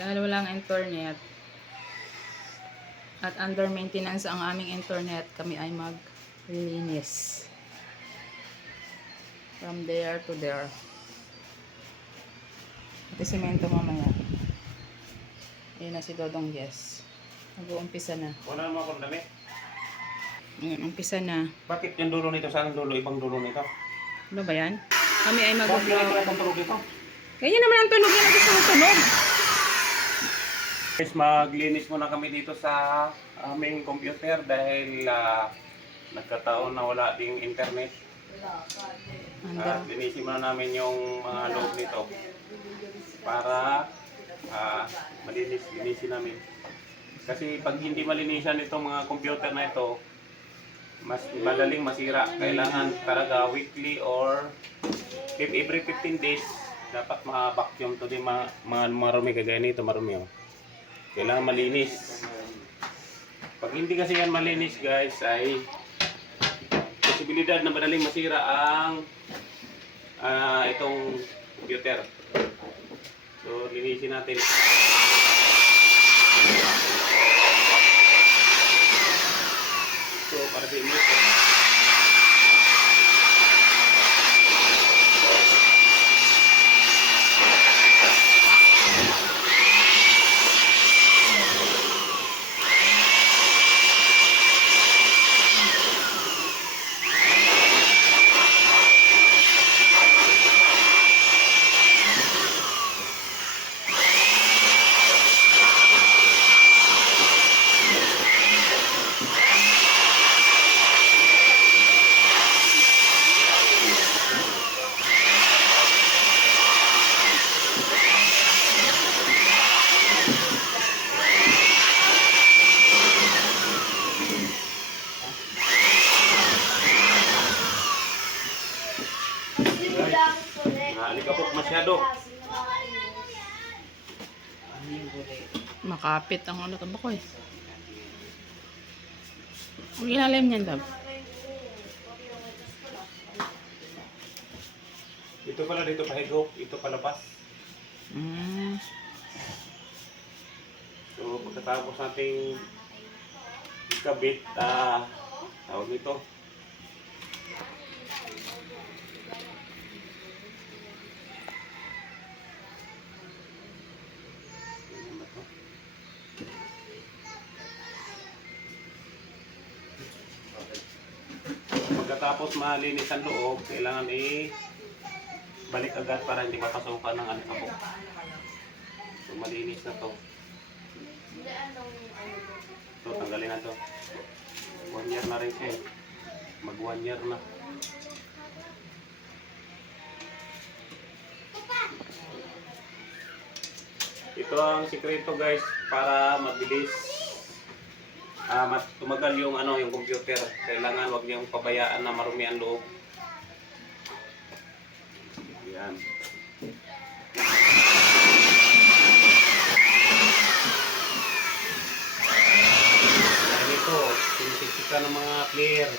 Dahil walang internet at under maintenance ang aming internet, kami ay maglilinis. From there to there. Pati semento mamaya. Ayun na si Dodong Yes. Nag-uumpisa na. Wala naman akong damit. Umpisa na. Bakit yung dulo nito? Saan ang dulo? Ibang dulo nito? Ano ba yan? Kami ay Bakit ganito mag-vlog. ang tunog ito? Ganyan naman ang tunog yan. Gusto mo tunog. Guys, maglinis muna kami dito sa aming computer dahil nagkataon na wala ding internet. Under. Linisin muna namin yung mga loob nito para linisin namin. Kasi pag hindi malinisan itong mga computer na ito, mas madaling masira. Kailangan talaga weekly or every 15 days dapat ma-vacuum to din mga marumi kagaya nito, marumi oh. Kailangan malinis. Pag hindi kasi yan malinis guys ay posibilidad na madaling masira ang itong computer. So linisin natin. So para din ito. Alikabok masyado. Makapit ang ano taba ko eh. Ang ilalim niyan tab. Ito pala dito pahigop, ito palabas. So pagkatapos nating ikabit, tawag nito. Pagkatapos malinis ang loob, kailangan balik agad para hindi mapasukan ng alikabok. So malinis na to. So tanggalin na to. 1 year na rin siya. Mag 1 year na. Ito ang sikreto guys para mabilis mas tumagal yung yung computer. Kailangan wag niyong pabayaan na marumi ang loob. Yan. Dahil ito, sinisisika ng mga clear.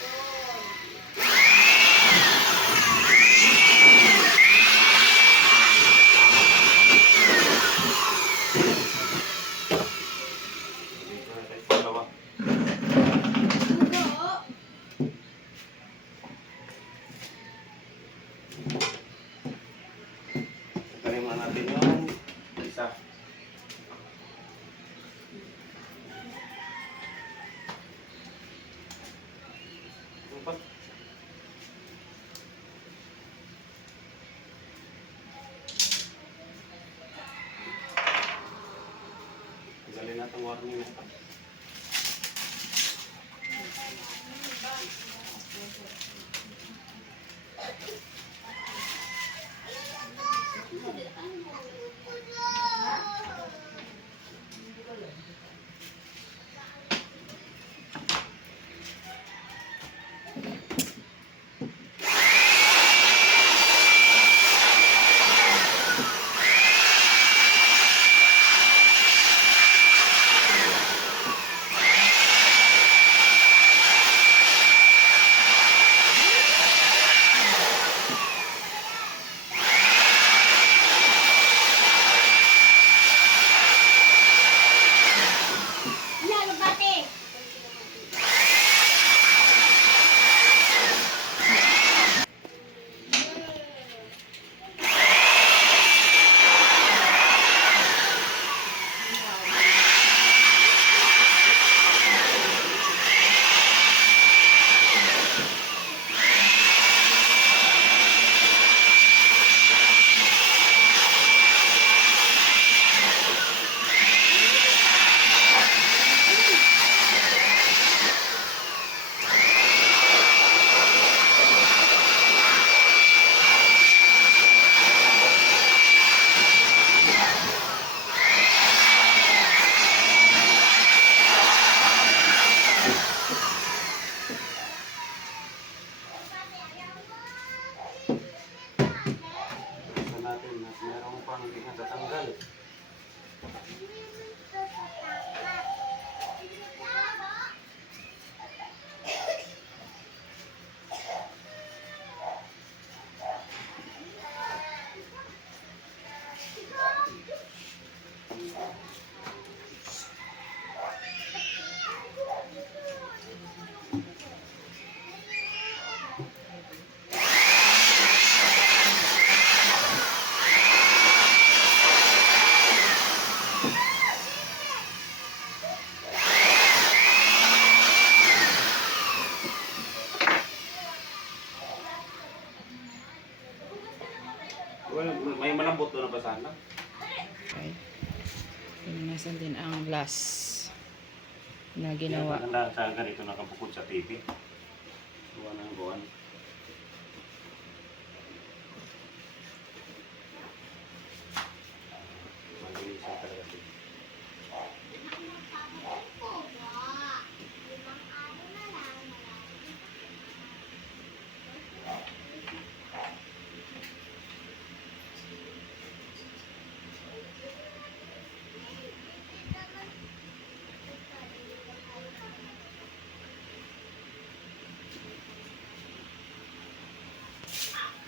Tanggalin muna natin yung isa. Tanggalin natin ang warning nito. Nasaan din ang glass na ginawa. Maganda sa ganito nakabukod sa TV. Buwan ng buwan. Malinis ang talaga ito.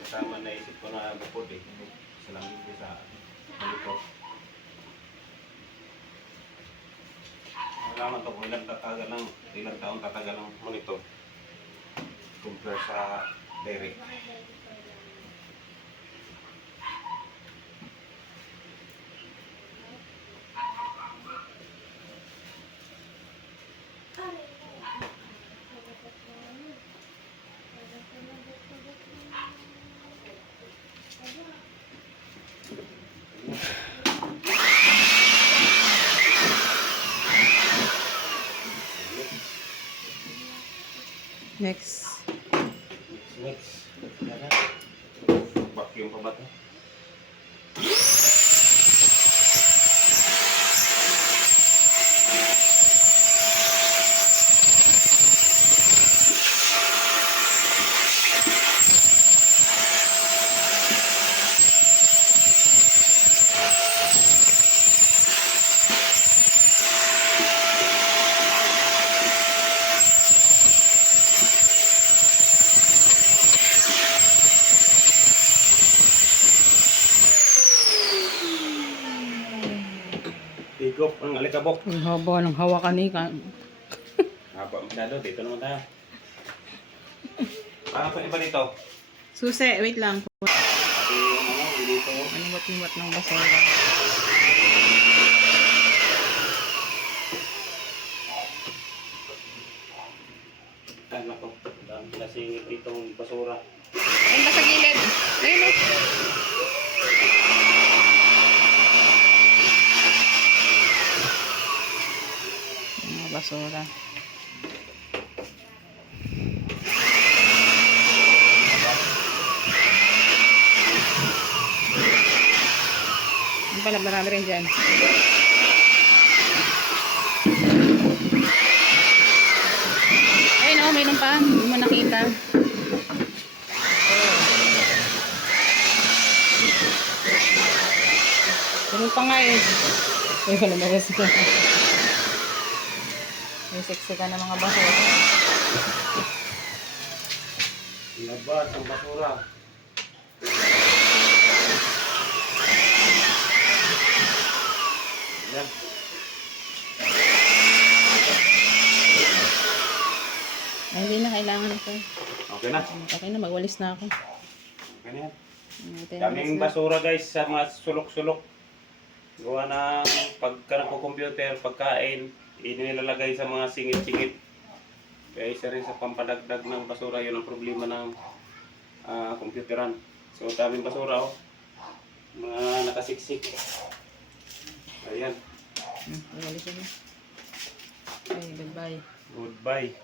Kasama naisip ko na bukod eh. Sa langit ko sa balik. Malaman ko kung ilang taon tatagal ng monitor compare sa direct. Next. Next. Vacuum pa ba ito? Higop ang alikabok. Ang haba ng hawakan ni Haba masyado. Dito naman tayo. Ano pa iba dito? Susi, wait lang. Pati yung dito. Animat-animat ng basura. Ano ko? Dami nasingit ditong basura. Ayun ba sa gilid? Ayun o. Mga basura. Yung pala marami rin dyan. Ayun o, mayroon pa. Hindi mo nakita. Mayroon pa nga eh. Ay, wala na rin sila. May seksikan ng mga basura. Labas ang basura. Yan. Ay, hindi na kailangan ito. Okay na. Okay na, magwalis na ako. Okay na yan. Ito yung Daming walis na. basura guys sa mga sulok-sulok. Gawa ng pagka nagko-computer, pagkain, inilalagay sa mga singit-singit. Kaya isa rin sa pampadagdag ng basura, yun ang problema ng computeran. So daming basura oh. Mga nakasiksik. Ayan. Magwalis na. Okay, goodbye. Goodbye.